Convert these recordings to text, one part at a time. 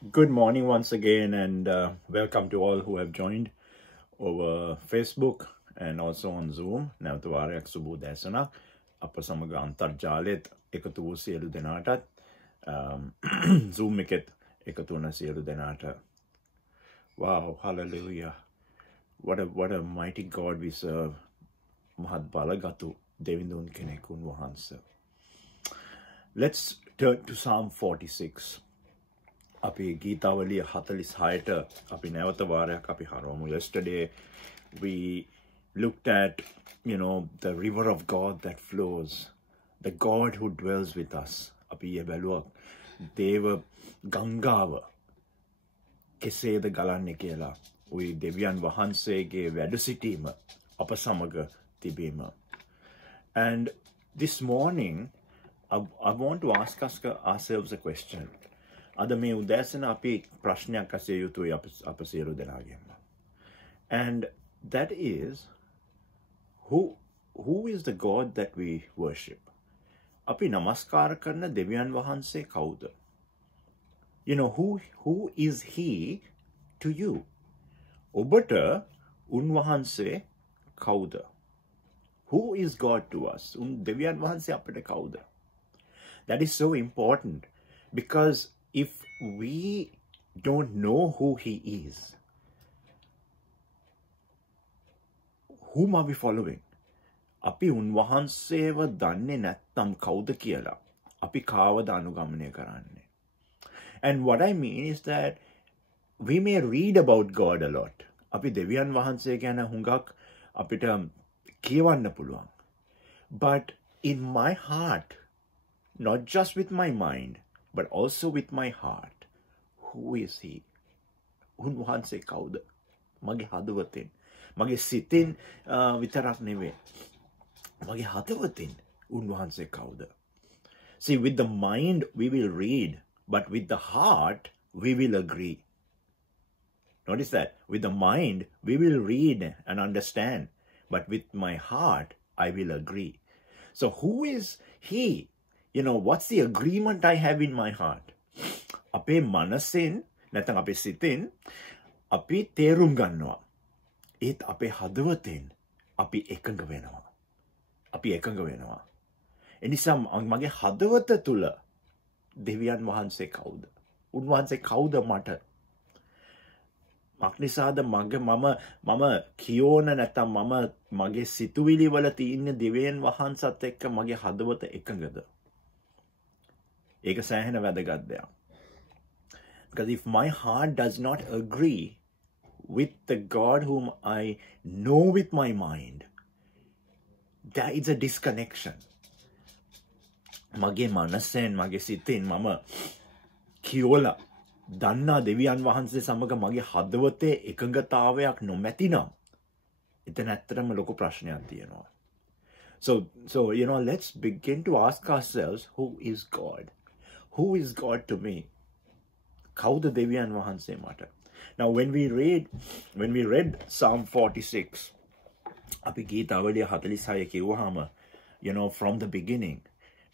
Good morning once again, and welcome to all who have joined over Facebook and also on Zoom. නැවත වාරයක් සුබ උදෑසනක් අප සමග අන්තර්ජාලෙත් එකතු වූ සියලු දෙනාටත් Zoom එකෙත් එකතු වන සියලු දෙනාට. Wow, hallelujah. What a mighty God we serve. මහත් බලගතු දෙවිඳුන් කෙනෙකුන් වහන්සේ. Let's turn to Psalm 46. Api Geetawaliya 46ට අපි නැවත වාරයක් අපි හරවමු. Yesterday we looked at, the river of God that flows, the God who dwells with us. අපි බැලුවා දේව ගංගාව කෙසේද ගලන්නේ කියලා. ওই දෙවියන් වහන්සේගේ වැඩ සිටීම අප සමග තිබීම. And this morning I want to ask us ourselves a question. අද මේ උදෑසන අපි ප්‍රශ්නයක් අසය යුතුයි අප සියලු දෙනාගෙන්ම. And that is, who is the God that we worship? අපි නමස්කාර කරන දෙවියන් වහන්සේ කවුද? Who is he to you? ඔබට උන්වහන්සේ කවුද? Who is God to us? දෙවියන් වහන්සේ අපට කවුද? That is so important, because if we don't know who he is, whom are we following? අපි උන්වහන්සේව දන්නේ නැත්නම් කවුද කියලා අපි කාවද අනුගමනය කරන්නේ? And what I mean is that we may read about God a lot. අපි දෙවියන් වහන්සේ ගැන හුඟක් අපිට කියවන්න පුළුවන්. But in my heart, not just with my mind, but also with my heart, who is he? උන්වහන්සේ කවුද? මගේ හදවතින්, මගේ සිතින් විතරක් නෙවෙයි, මගේ හදවතින් උන්වහන්සේ කවුද? See, with the mind we will read, but with the heart we will agree. Notice that. With the mind we will read and understand, but with my heart I will agree. So who is he? What's the agreement I have in my heart? අපේ මනසෙන් නැත්නම් අපේ සිතෙන් අපි තේරුම් ගන්නවා. ඒත් අපේ හදවතෙන් අපි එකඟ වෙනවා. එනිසා මගේ හදවත තුල දෙවියන් වහන්සේ කවුද? උන්වහන්සේ කවුද මට? මක්නිසාද මම කියෝන නැත්නම් මගේ සිතුවිලි වල තියෙන දෙවියන් වහන්සත් එක්ක මගේ හදවත එකඟද? ඒක සෑහෙන වැදගත් දෙයක්. Because if my heart does not agree with the God whom I know with my mind, there is a disconnection. මගේ මනසෙන්, මගේ සිතෙන් මම කියෝලා දන්නා දෙවියන් වහන්සේ සමග මගේ හදවතේ එකඟතාවයක් නොමැතිනම් එතන ඇත්තටම ලොකු ප්‍රශ්නයක් තියෙනවා. So let's begin to ask ourselves, who is God? Who is God to me? කවුද දෙවියන් වහන්සේ මට? Now when we read Psalm 46, අපි ගීතාවලිය 46 කිව්වහම, from the beginning,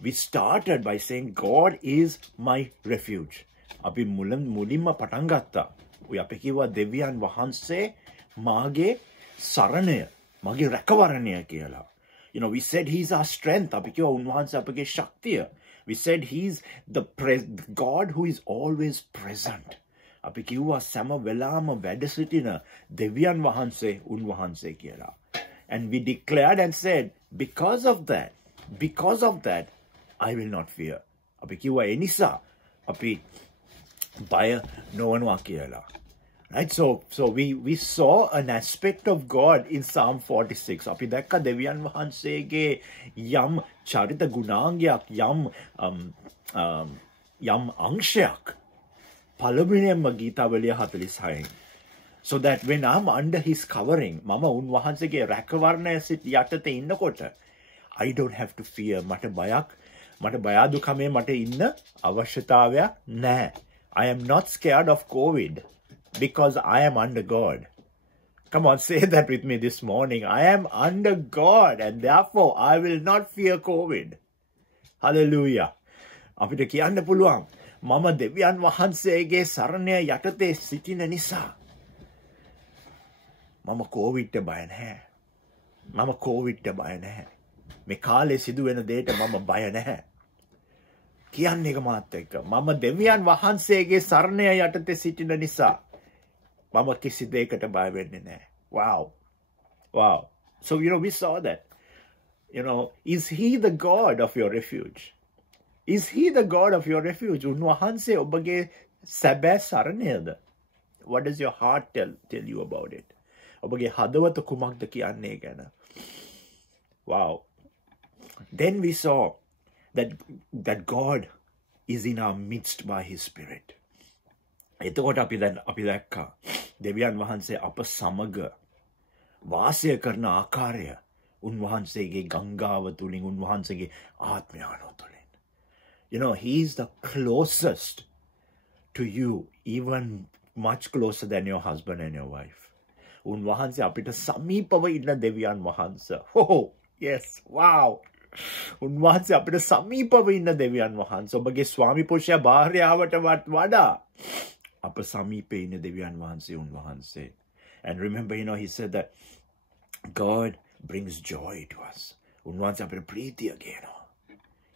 we started by saying God is my refuge. අපි මුලින්ම පටන් ගත්තා. අපි කිව්වා දෙවියන් වහන්සේ මාගේ සරණය, මාගේ රැකවරණය කියලා. We said he's our strength. අපි කිව්වා උන්වහන්සේ අපගේ ශක්තිය. We said he's the God who is always present. අපි කිව්වා සෑම වෙලාවම වැඩ සිටින දෙවියන් වහන්සේ උන්වහන්සේ කියලා. And we declared and said, because of that, I will not fear. අපි කිව්වා ඒ නිසා අපි බය නොවනවා කියලා. Right? So we saw an aspect of God in Psalm 46. අපි දැක්කා දෙවියන් වහන්සේගේ යම් චරිත ගුණාංගයක්, යම් අංශයක් පළවෙනිම ගීතාවලිය 46. So that when I'm under his covering, මම උන්වහන්සේගේ රැකවරණය යටතේ ඉන්නකොට, I don't have to fear. මට බය දුකමේ මට ඉන්න අවශ්‍යතාවයක් නැහැ. I am not scared of COVID because I am under God. Come on, say that with me this morning. I am under God and therefore I will not fear COVID. Hallelujah. අපිට කියන්න පුළුවන් මම දෙවියන් වහන්සේගේ සරණය යටතේ සිටින නිසා මම කෝවිඩ්ට බය නැහැ. මම කෝවිඩ්ට බය නැහැ. මේ කාලේ සිදුවෙන දෙයට මම බය නැහැ. කියන්නේ එක මාත් එක්ක. මම දෙවියන් වහන්සේගේ සරණය යටතේ සිටින නිසා මම කිසි දෙයකට බය වෙන්නේ නැහැ. Wow. Wow. So, we saw that. Is he the God of your refuge? Is he the God of your refuge? උන්වහන්සේ ඔබගේ සැබෑ සරණයද? What does your heart tell you about it? ඔබගේ හදවත කුමක්ද කියන්නේ ගැන? Wow. Then we saw that God is in our midst by his spirit. එතකොට අපි දැක්කා දෙවියන් වහන්සේ අප සමග වාසය කරන ආකාරය උන්වහන්සේගේ ගංගාව තුලින් උන්වහන්සේගේ ආත්මයානෝ තුලින්. He is the closest to you, even much closer than your husband and your wife. උන්වහන්සේ අපිට සමීපව ඉන්න දෙවියන් වහන්සේ. Oh, yes. Wow. උන්වහන්සේ අපිට සමීපව ඉන්න දෙවියන් වහන්සේ. ඔබගේ ස්වාමි පුරුෂයා භාර්යාවට වඩා අප සමීපේ ඉන්න දෙවියන් වහන්සේ උන්වහන්සේ. And remember, he said that God brings joy to us. උන්වහන්සේ අපිට ප්‍රීතිය ගේනවා.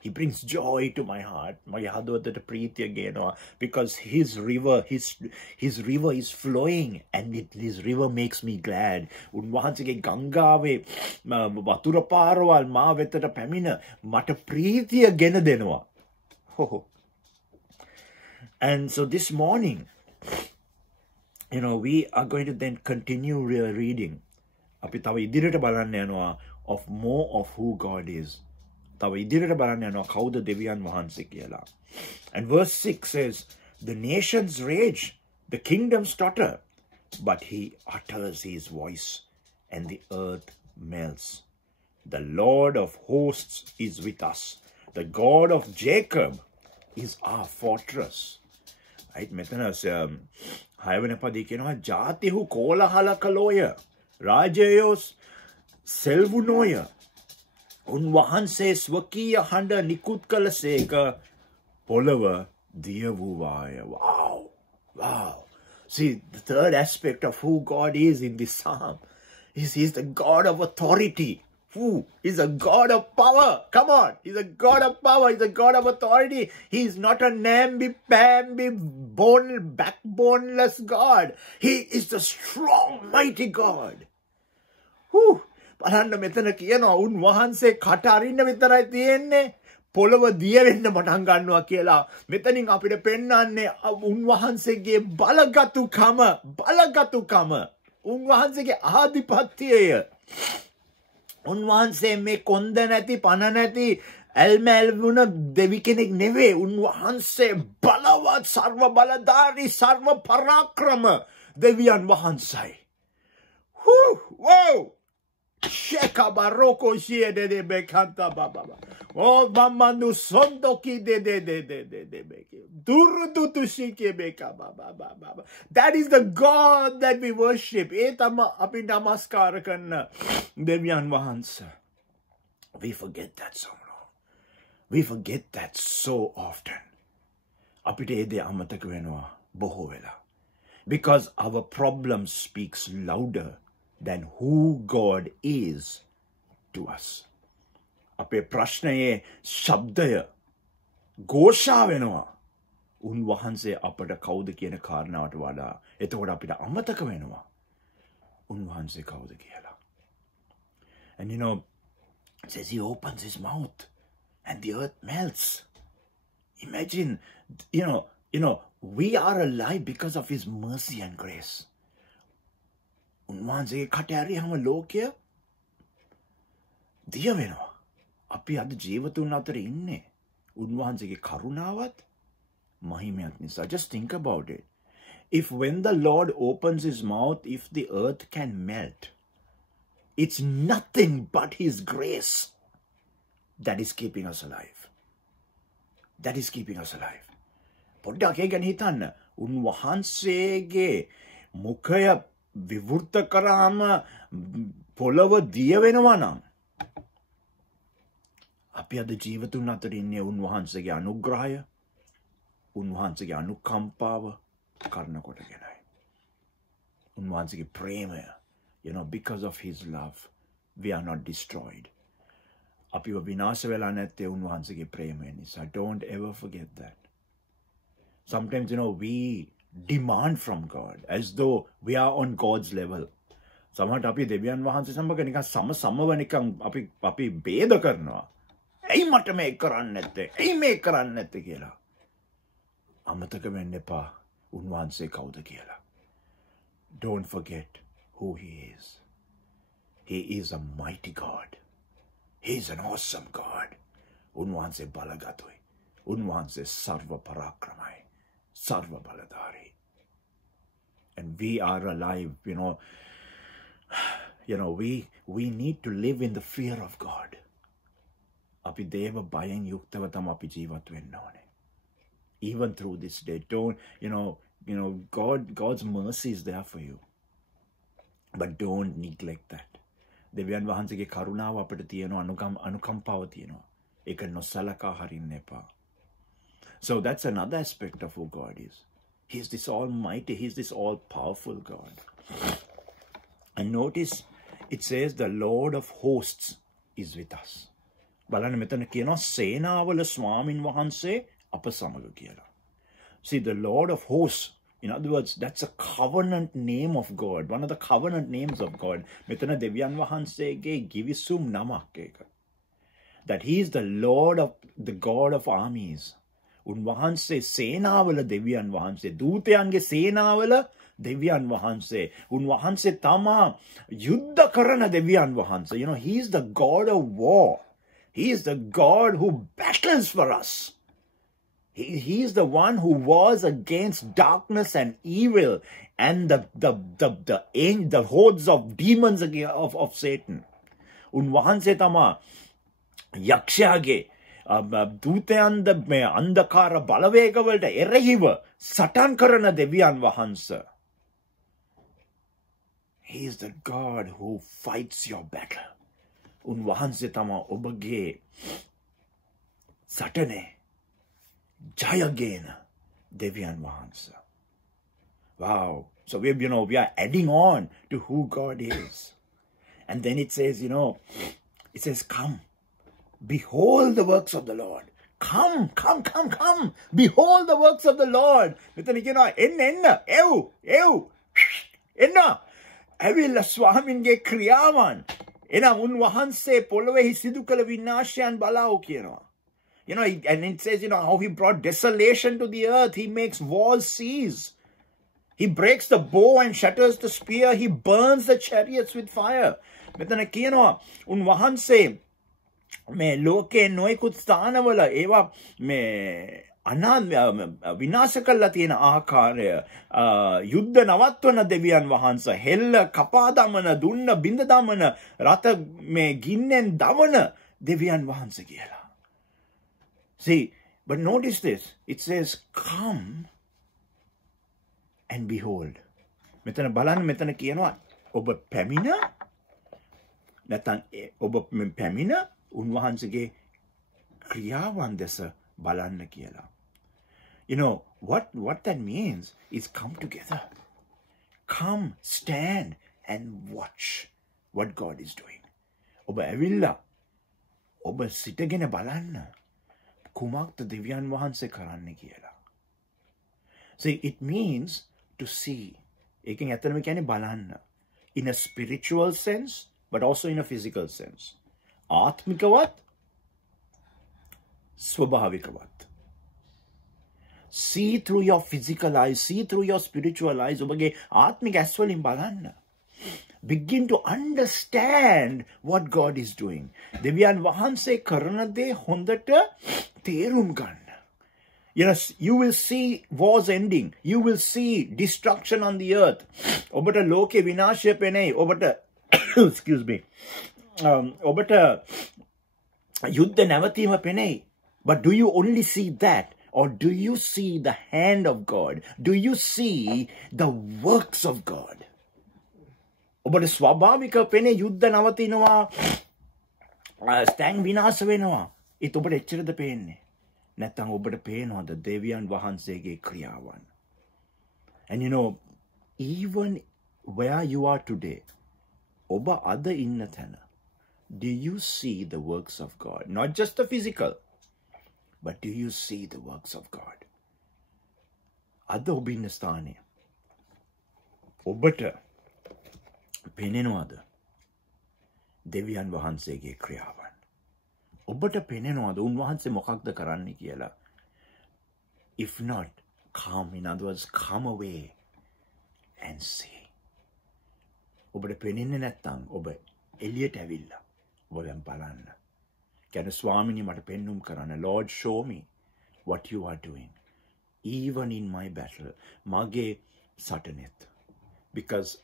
He brings joy to my heart. මගේ හදවතට ප්‍රීතිය ගේනවා. Because his river is flowing and his river makes me glad. උන්වහන්සේගේ ගංගාවේ වතුර පාරවල් මා වෙතට පැමිණ මට ප්‍රීතිය ගෙන දෙනවා. And so this morning, we are going to then continue reading. අපි තව ඉදිරියට බලන්න යනවා of more of who God is. තව ඉදිරියට බලන්න යනවා කවුද දෙවියන් වහන්සේ කියලා. And verse 6 says, the nations rage, the kingdoms totter, but he utters his voice and the earth melts. The Lord of hosts is with us. The God of Jacob is our fortress. Right? මෙතන හයවන පදේ කියනවා ජාතිහු කෝලහල කළෝය. රාජයෝ සෙල්වුනෝය. උන්වහන්සේ ස්වකීය හඬ නිකුත් කළසේක පොළව දිය වූවාය. Wow. Wow. See, the third aspect of who God is in this psalm is he's the God of authority. He's a God of power. Come on. He's a God of power. He's a God of authority. He's not a namby-pamby, backboneless God. He is the strong, mighty God. බලන්න මෙතන කියනවා උන්වහන්සේ කට අරින්න විතරයි තියෙන්නේ පොළව දිය වෙන්න පටන් ගන්නවා කියලා. මෙතනින් අපිට පෙන්වන්නේ උන්වහන්සේගේ බලගතුකම උන්වහන්සේගේ ආධිපත්‍යය. උන්වහන්සේ මේ කොන්ද නැති පණ නැති ඇල්මැල්වුණ දෙවි කෙනෙක් නෙවෙයි. උන්වහන්සේ බලවත් සර්ව බලධාරී සර්ව පරාක්‍රම දෙවියන් වහන්සේයි. Wow! Sheka baroko shie de bekanta baba. Oh mamanu sondoki de beke. Durudutu shike beka baba. That is the God that we worship. Etama api namaskar karna devyan vahansa. We forget that so long. We forget that so often. Apite ede amataka wenawa boho wela. Because our problem speaks louder than who God is to us. අපේ ප්‍රශ්නයේ ශබ්දය ഘോഷා වෙනවා. උන්වහන්සේ අපට කවුද කියන කාරණාවට වඩා. එතකොට අපිට අමතක වෙනවා උන්වහන්සේ කවුද කියලා. And it says he opens his mouth and the earth melts. Imagine, we are alive because of his mercy and grace. උන්වහන්සේගේ කට ඇරියම ලෝකය දිය වෙනවා. අපි අද ජීවතුන් අතර ඉන්නේ උන්වහන්සේගේ කරුණාවත් මහිමයත් නිසා. Just think about it. If when the Lord opens his mouth, if the earth can melt, it's nothing but his grace that is keeping us alive. That is keeping us alive. පොඩ්ඩක් ඒක ගැන හිතන්න. උන්වහන්සේගේ මුඛය විවෘත කරාම පොළව දිය වෙනවා නම් අපි අද ජීවතුන් අතර ඉන්නේ උන්වහන්සේගේ අනුග්‍රහය උන්වහන්සේගේ අනුකම්පාව කරන කොටගෙනයි. උන්වහන්සේගේ ප්‍රේමය, because of his love, we are not destroyed. අපිව විනාශ වෙලා නැත්තේ උන්වහන්සේගේ ප්‍රේමය නිසා. Don't ever forget that. Sometimes, we demand from God as though we are on God's level. සමහරට අපි දෙවියන් වහන්සේ සමග නිකන් සමව නිකන් අපි ભેද කරනවා. ඇයි මට මේක කරන්න නැත්තේ? ඇයි මේක කරන්න නැත්තේ කියලා. අමතක වෙන්න එපා උන්වහන්සේ කවුද කියලා. Don't forget who he is. He is a mighty God. He is an awesome God. උන්වහන්සේ බලගතුයි. උන්වහන්සේ සර්ව පරාක්‍රමයි. සර්ව බලධාරී. And we are alive, we need to live in the fear of God. අපි දේව බයෙන් යුක්තව තමයි අපි ජීවත් වෙන්න ඕනේ. Even through this day, don't, God's mercy is there for you. But don't neglect that. දෙවියන් වහන්සේගේ කරුණාව අපිට තියෙනවා, අනුකම්පාව තියෙනවා. ඒක නොසලකා හරින්න එපා. So that's another aspect of who God is. He's this almighty, he's this all-powerful God. And notice, it says the Lord of hosts is with us. බලන්න මෙතන කියනවා සේනාවල ස්වාමින් වහන්සේ අප සමග කියලා. See, the Lord of hosts, in other words, that's a covenant name of God. One of the covenant names of God. මෙතන දෙවියන් වහන්සේගේ ගිවිසුම් නමක් ඒක. That he is the Lord of the God of armies. උන්වහන්සේ සේනාවල දෙවියන් වහන්සේ, දූතයන්ගේ සේනාවල දෙවියන් වහන්සේ. උන්වහන්සේ තමා යුද්ධ කරන දෙවියන් වහන්සේ. He is the God of war. He is the God who battles for us. He is the one who wars against darkness and evil and the hordes of demons of Satan. උන්වහන්සේ තමා යක්ෂයාගේ දූතයන්ද මේ අන්ධකාර බලවේගවලට එරෙහිව සටන් කරන දෙවියන් වහන්සේ. He is the God who fights your battle. උන්වහන්සේ තමා ඔබගේ සටනේ ජයගෙන දෙවියන් වහන්සේ. Wow. So we are adding on to who God is. And then it says, it says, come. Behold the works of the Lord. Come. Behold the works of the Lord. එන්න. ඇවිල්ලා ස්වාමින්ගේ ක්‍රියාවන්. එනම් උන්වහන්සේ පොළොවේහි සිදු කළ විනාශයන් බලාවු කියනවා. And it says, how he brought desolation to the earth. He makes walls cease. He breaks the bow and shatters the spear. He burns the chariots with fire. මෙතන කියනවා උන්වහන්සේ මේ ලෝකේ නොයෙකුත් ස්ථානවල ඒවා මේ විනාශ කළා තියෙන ආකාරය යුද්ධ නවත්වන දෙවියන් වහන්සේ හෙල්ල කපා දමන දුන්න බිඳ දමන රත මේ ගින්නෙන් දමන දෙවියන් වහන්සේ කියලා. See, but notice this. It says, come and behold. මෙතන බලන්න මෙතන කියනවා ඔබ පැමිණ නැත්නම් ඔබ පැමිණ උන්වහන්සේගේ ක්‍රියාවන් දැස බලන්න කියලා. What that means is come together. Come, stand and watch what God is doing. ඔබ ඇවිල්ලා ඔබ සිටගෙන බලන්න කුමක්ද දෙවියන් වහන්සේ කරන්න කියලා. See, it means to see. ඒකෙන් ඇත්තටම කියන්නේ බලන්න. In a spiritual sense, but also in a physical sense. ආත්මිකවත් ස්වභාවිකවත්. See through your physical eyes, see through your spiritual eyes. ඔබගේ ආත්මික ඇස් වලින් බලන්න. Begin to understand what God is doing. දෙවියන් වහන්සේ කරන දේ හොඳට තේරුම් ගන්න. Yes, you will see wars ending. You will see destruction on the earth. ඔබට ලෝකේ විනාශය පෙනේ. ඔබට excuse me. ඔබට යුද්ධ නැවතීම පෙනේ. But do you only see that? Or do you see the hand of God? Do you see the works of God? ඔබට ස්වභාවික පෙනේ යුද්ධ නවතිනවා, ස්තැන් විනාශ වෙනවා. ඒත් ඔබට එච්චරද පේන්නේ? නැත්තම් ඔබට පේනවද දෙවියන් වහන්සේගේ ක්‍රියාවන්? And you know, even where you are today, ඔබ අද ඉන්න තැන, do you see the works of God? Not just the physical, but do you see the works of God? අද ඔබ ඉන්න ස්ථානය ඔබට පෙනෙනවද දෙවියන් වහන්සේගේ ක්‍රියාවන්? ඔබට පෙනෙනවද උන්වහන්සේ මොකක්ද කරන්නේ කියලා? If not, come, in other words, come away and see. ඔබට පෙනෙන්නේ නැත්තම් ඔබ එළියට ඇවිල්ලා ඔබෙන් බලන්න. කියන ස්වාමීනි මට පෙන්눔 කරන්න. Lord, show me what you are doing. Even in my battle. මගේ සටනෙත්. Because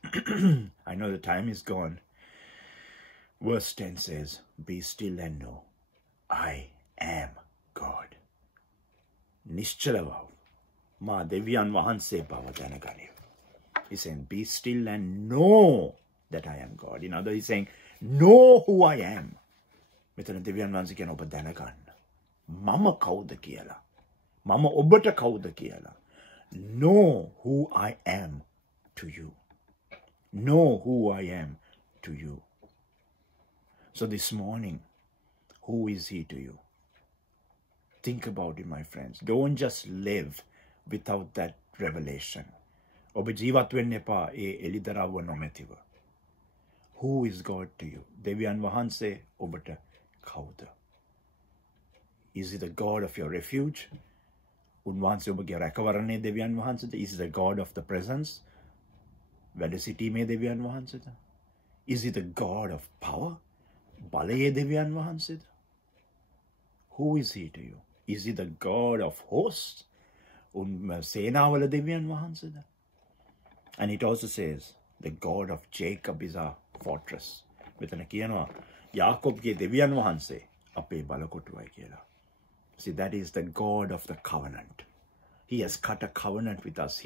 I know the time is gone. Verse 10 says, be still and know, I am God. නිශ්චලව මා දෙවියන් වහන්සේ බව දැනගනිව්. He's saying, be still and know that I am God. In other words, he's saying, know who I am. මෙතන දෙවියන් වහන්සේ කියන ඔබ දැනගන්න. මම කවුද කියලා. මම ඔබට කවුද කියලා. Know who I am to you. Know who I am to you. So this morning, who is he to you? Think about it, my friends. Don't just live without that revelation. ඔබ ජීවත් වෙන්න එපා ඒ එළිදරව්ව නොමැතිව. Who is God to you? දෙවියන් වහන්සේ ඔබට කවුද? Is he the God of your refuge? උන්වහන්සේ ඔබගේ රැකවරණේ දෙවියන් වහන්සේද? Is he the God of the presence? වැඩ සිටීමේ දෙවියන් වහන්සේද? Is he the God of power? බලයේ දෙවියන් වහන්සේද? Who is he to you? Is he the God of hosts? සේනාවල දෙවියන් වහන්සේද? And it also says, the God of Jacob is our fortress. මෙතන කියනවා යාකොබ්ගේ දෙවියන් වහන්සේ අපේ බලකොටුවයි කියලා. See, that is the God of the covenant. He has cut a covenant with us.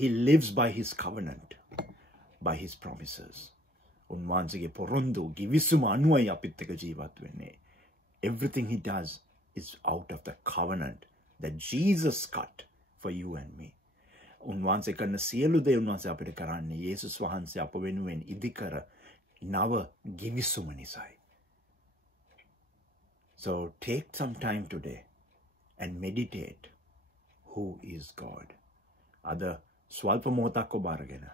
He lives by his covenant, by his promises. උන්වහන්සේගේ පොරොන්දු ගිවිසුම අනුවයි අපිත් එක්ක ජීවත් වෙන්නේ. Everything he does is out of the covenant that Jesus cut for you and me. උන්වහන්සේ කරන සියලු දේ උන්වහන්සේ අපිට කරන්නේ යේසුස් වහන්සේ අප වෙනුවෙන් ඉදිකර නව ගිවිසුම නිසායි. So take some time today and meditate who is God. අද ස්වල්ප මොහොතක් ඔබ අරගෙන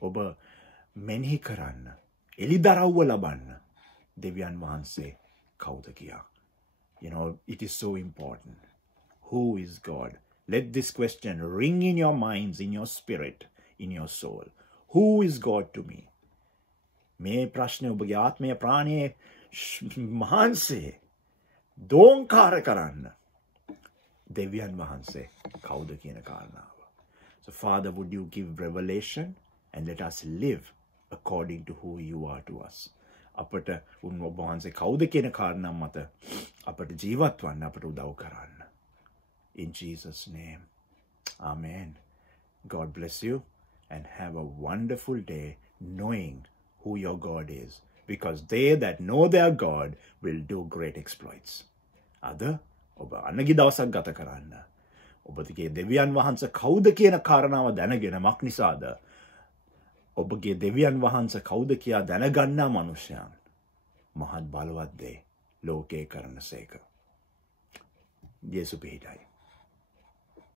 ඔබ මෙනෙහි කරන්න, එළිදරව්ව ලබන්න දෙවියන් වහන්සේ කවුද කියා. You know, it is so important. Who is God? Let this question ring in your minds, in your spirit, in your soul. Who is God to me? මේ ප්‍රශ්නේ ඔබගේ ආත්මය ප්‍රාණයේ මහන්සේ දෝංකාර කරන්න දෙවියන් වහන්සේ කවුද කියන කාරණාව. So Father, would you give revelation and let us live according to who you are to us. අපට ඔබ වහන්සේ කවුද කියන කාරණා මත අපට ජීවත් වන්න අපට උදව් කරන්න. In Jesus' name. Amen. God bless you and have a wonderful day knowing who your God is, because they that know their God will do great exploits. අද ඔබ අනගි දවසක් ගත කරන්න. ඔබගේ දෙවියන් වහන්සේ කවුද කියන කාරණාව දැනගෙන මක් නිසාද ඔබගේ දෙවියන් වහන්සේ කවුද කියා දැනගන්නා මනුෂ්‍යයන් මහත් බලවත් දේ ලෝකේ කරන සේක. යේසු පිහිටයි.